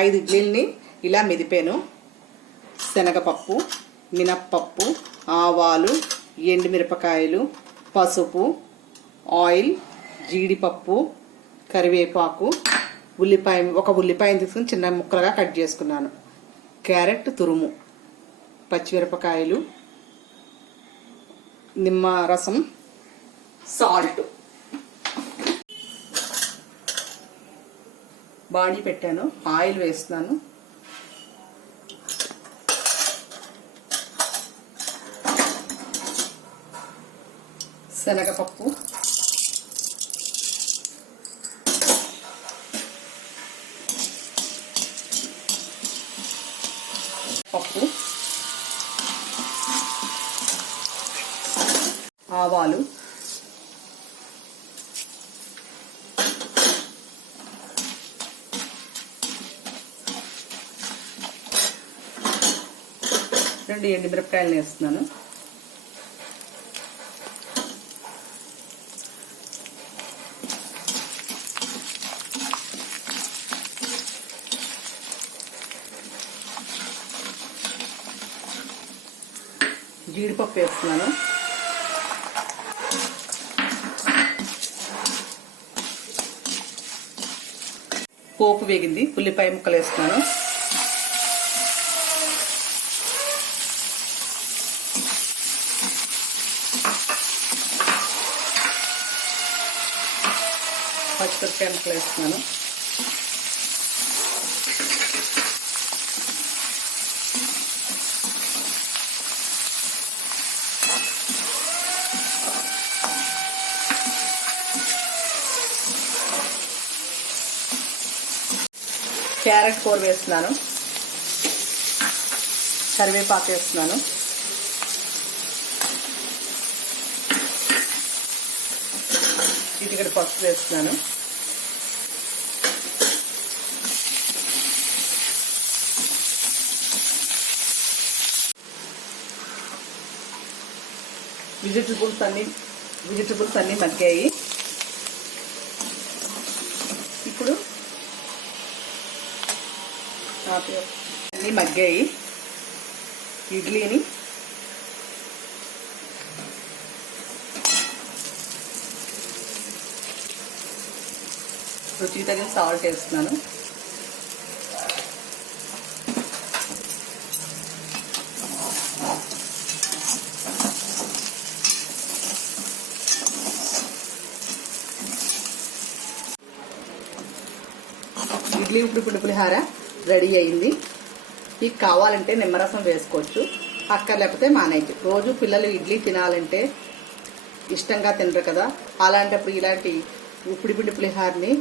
5 ఇడ్లీల్ని ఇలా మెదిపాను. శనగపప్పు, మినప్పప్పు, ఆవాలు, ఎండుమిరపకాయలు, పసుపు, ఆయిల్, జీడిపప్పు, కరివేపాకు, ఒక ఉల్లిపాయను తీసుకుని చిన్న ముక్కలుగా కట్ చేసుకున్నాను. క్యారెట్ తురుము, పచ్చిమిరపకాయలు, నిమ్మరసం, సాల్ట్. బాడీ పెట్టాను. ఆయిల్ వేస్తున్నాను. శనగపప్పు, పప్పు, ఆవాలు, రెండు ఎండుమిరపకాయలు వేస్తున్నాను. జీడిపప్పు వేస్తున్నాను. పోపు వేగింది. ఉల్లిపాయ ముక్కలు వేస్తున్నాను. పచ్చిమిరపకాయ ముక్కలు వేస్తున్నాను. క్యారెట్ కూర వేస్తున్నాను. కరివేపాకు వేస్తున్నాను. చిటికెడు పసుపు వేస్తున్నాను. వెజిటబుల్స్ అన్నీ మగ్గాయి. ఇప్పుడు అన్నీ మగ్గాయి. ఇడ్లీని రుచికి తగిన సాల్ట్ వేస్తున్నాను. ఇడ్లీ ఇప్పుడు పులిహార రెడీ అయింది. మీకు కావాలంటే నిమ్మరసం వేసుకోవచ్చు, అక్కర్లేకపోతే మానేయచ్చు. రోజు పిల్లలు ఇడ్లీ తినాలంటే ఇష్టంగా తినరు కదా, అలాంటప్పుడు ఇలాంటి ఉప్పుడి పులిహారని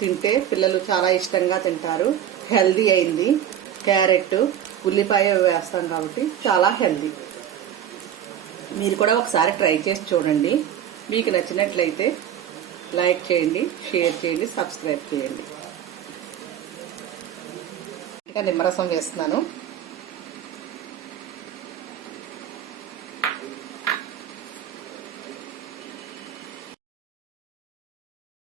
తింటే పిల్లలు చాలా ఇష్టంగా తింటారు. హెల్దీ అయింది. క్యారెట్, ఉల్లిపాయ వేస్తాం కాబట్టి చాలా హెల్దీ. మీరు కూడా ఒకసారి ట్రై చేసి చూడండి. మీకు నచ్చినట్లయితే లైక్ చేయండి, షేర్ చేయండి, సబ్స్క్రైబ్ చేయండి. ఇంకా నిమ్మరసం వేస్తున్నాను.